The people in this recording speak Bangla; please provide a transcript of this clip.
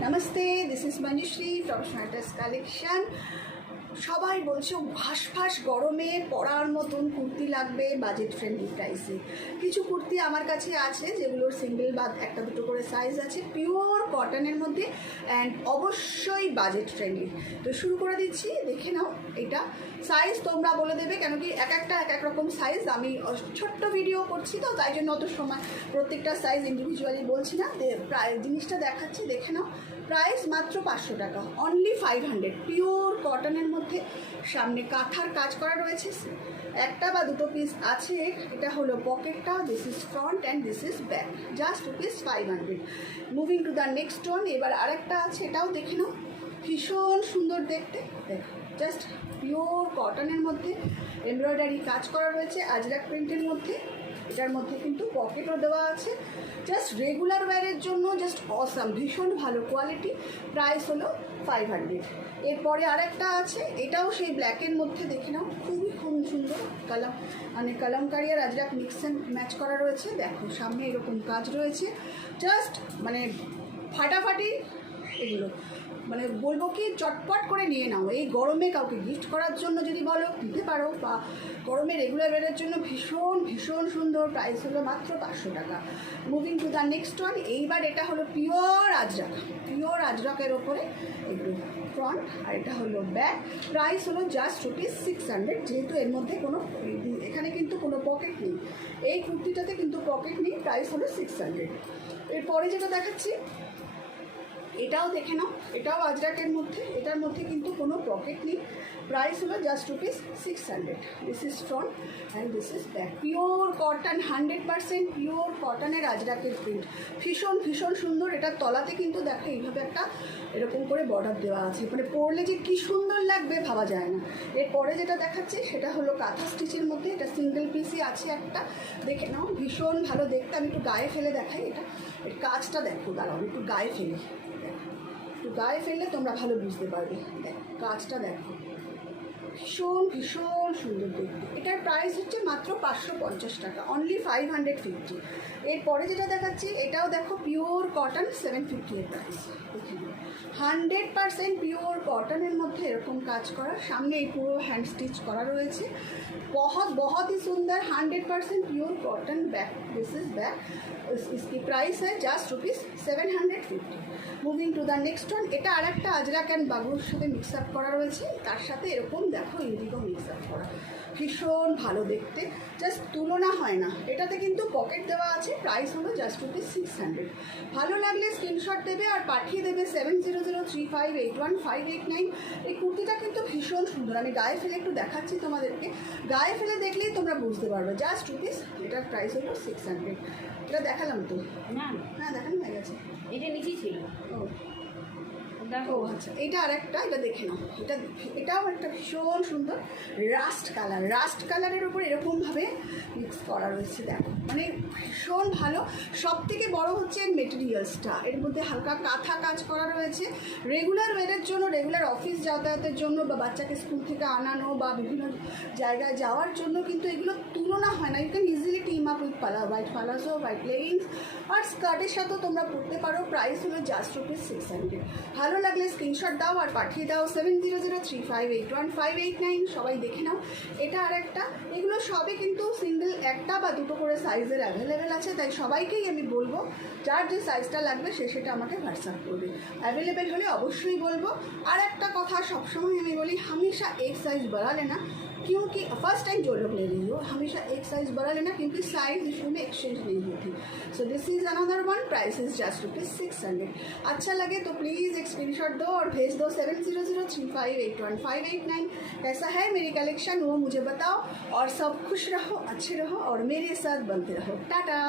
नमस्ते, this is Manishri from स्मार्टस collection. সবাই বলছে ভাস গরমে পরার মতন কুর্তি লাগবে বাজেট ফ্রেন্ডলি প্রাইসে। কিছু কুর্তি আমার কাছে আছে যেগুলোর সিঙ্গেল বা একটা দুটো করে সাইজ আছে, পিওর কটনের মধ্যে অ্যান্ড অবশ্যই বাজেট ফ্রেন্ডলি। তো শুরু করে দিচ্ছি, দেখে নাও। এটা সাইজ তোমরা বলে দেবে, কেন কি এক এক রকম সাইজ। আমি ছোট্ট ভিডিও করছি তো তাই জন্য অত সময় প্রত্যেকটা সাইজ ইন্ডিভিজুয়ালি বলছি না। প্রায় জিনিসটা দেখাচ্ছি, দেখে নাও। প্রাইস মাত্র 500 টাকা, অনলি 500। পিওর কটনের মধ্যে সামনে কাঁথার কাজ করা রয়েছে, একটা বা দুটো পিস আছে। এটা হলো পকেটটা, this is front and this is back, just rupees 500। Moving to the next one. এবার আরেকটা আছে, এটাও দেখে নাও, ভীষণ সুন্দর দেখতে। দেখো, জাস্ট পিওর কটনের মধ্যে এমব্রয়ডারি কাজ করা রয়েছে আজরাক প্রিন্টের মধ্যে। এটার মধ্যে কিন্তু পকেটও দেওয়া আছে, জাস্ট রেগুলার ওয়্যারের জন্য জাস্ট অসাম, ভীষণ ভালো কোয়ালিটি। প্রাইস হলো 500। এরপরে আরেকটা আছে, এটাও সেই ব্ল্যাকের মধ্যে, দেখে নাও, খুবই সুন্দর কালাম, মানে কালামকারি আর আজরাক মিক্স অ্যান্ড ম্যাচ করা রয়েছে। দেখো সামনে এরকম কাজ রয়েছে, জাস্ট মানে ফাটাফাটি। এগুলো মানে বলবো কি চটপট করে নিয়ে নাও। এই গরমে কাউকে গিফট করার জন্য যদি বলো নিতে পারো, বা গরমে রেগুলার ওয়্যারের জন্য ভীষণ সুন্দর। প্রাইস হলো মাত্র 500 টাকা। Moving to the next one. এইবার এটা হলো পিওর আজরাকের ওপরে এগুলো ফ্রন্ট, আর এটা হলো ব্যাক। প্রাইস হলো জাস্ট রুপিস 600। যেহেতু এর মধ্যে কোনো, এখানে কিন্তু কোনো পকেট নেই, এই কুর্তিটাতে কিন্তু পকেট নেই। প্রাইস হলো 600। এরপরে যেটা দেখাচ্ছি, এটাও দেখে নাও, এটাও আজরাকের মধ্যে, এটার মধ্যে কিন্তু কোনো পকেট নেই। প্রাইস হলো just rupees 600। This is front and this is back. Pure cotton, 100% pure কটনের আজরাকের প্রিন্ট, ভীষণ সুন্দর। এটার তলাতে কিন্তু দেখো এইভাবে একটা এরকম করে বর্ডার দেওয়া আছে, মানে পরলে যে কী সুন্দর লাগবে ভাবা যায় না। এরপরে যেটা দেখাচ্ছি সেটা হলো কাঁথা স্টিচের মধ্যে, এটা সিঙ্গেল পিসই আছে একটা, দেখে নাও, ভীষণ ভালো দেখতে। আমি একটু গায়ে ফেলে দেখাই, এটা এর কাজটা দেখো, দাঁড়াও আমি একটু গায়ে ফেলি, একটু গায়ে ফেললে তোমরা ভালো বুঝতে পারবে। দেখো কাজটা দেখো, ভীষণ সুন্দর দেখতে। এটার প্রাইস হচ্ছে মাত্র 550 টাকা, অনলি 550। এরপরে যেটা দেখাচ্ছি, এটাও দেখো পিওর কটন, 750 এর প্রাইস। 100% পিওর কটনের মধ্যে এরকম কাজ করা, সামনে এই পুরো হ্যান্ড স্টিচ করা রয়েছে, बहुत ही सुंदर। 100% pure cotton back, this is back. इसकी प्राइस है just rupees 750। Moving to the next one. এটা আর একটা আজরাক অ্যান্ড বাবুর সাথে মিক্স আপ করা রয়েছে, তার সাথে এরকম দেখো ইন্ডিগো মিক্স আপ করা, ভীষণ ভালো দেখতে, জাস্ট তুলনা হয় না। এটাতে কিন্তু পকেট দেওয়া আছে। প্রাইস হলো জাস্ট রুপিস 600। ভালো লাগলে স্ক্রিনশট দেবে আর পাঠিয়ে দেবে 7003581589। এই কুর্তিটা কিন্তু ভীষণ সুন্দর। আমি গায়ে ফেলে একটু দেখাচ্ছি তোমাদেরকে, গায়ে ফেলে দেখলেই তোমরা বুঝতে পারবে। জাস্ট রুপিস, এটার প্রাইস হলো 600। এটা দেখালাম তো না, হ্যাঁ দেখানো হয়ে গেছে, এটা নিচেই ছিল। ও আচ্ছা, এটা আর একটা, এটা দেখে নাও। এটাও একটা ভীষণ সুন্দর রাস্ট কালারের উপর এরকমভাবে মিক্স করা রয়েছে। দেখো মানে ভীষণ ভালো। সব থেকে বড় হচ্ছে এর মেটেরিয়ালসটা, এর মধ্যে হালকা কাঁথা কাজ করা রয়েছে। রেগুলার ওয়্যারের জন্য, রেগুলার অফিস যাতায়াতের জন্য, বা বাচ্চাকে স্কুল থেকে আনানো, বা বিভিন্ন জায়গায় যাওয়ার জন্য কিন্তু এগুলো তুলনা হয় না। You can easily team up with white palazzo, white leggings আর স্কার্টের সাথেও তোমরা পরতে পারো। প্রাইস হলো জাস্ট রুপিস 600। ভালো লাগলে স্ক্রিনশট দাও আর পাঠিয়ে দাও 7003581589। সবাই দেখে নাও। এটা আর একটা, এগুলো সবই কিন্তু সিঙ্গেল, একটা বা দুটো করে সাইজের অ্যাভেলেবেল আছে, তাই সবাইকেই আমি বলবো যার যে সাইজটা লাগবে সেটা আমাকে হোয়াটসঅ্যাপ করবে। অ্যাভেলেবেল হলে অবশ্যই বলবো। আর একটা কথা সবসময় আমি বলি, हमेशा एक साइज़ बड़ा लेना, क्योंकि फर्स्ट टाइम जो लोग ले रही हो हमेशा एक साइज़ बड़ा लेना, क्योंकि साइज़ इशू में एक्सचेंज नहीं होती। So this is another one, price is just rupees 600। अच्छा लगे तो प्लीज़ एक स्क्रीनशॉट दो और भेज दो 7003581589। कैसा है मेरी कलेक्शन वो मुझे बताओ, और सब खुश रहो, अच्छे रहो और मेरे साथ बनते रहो। टाटा।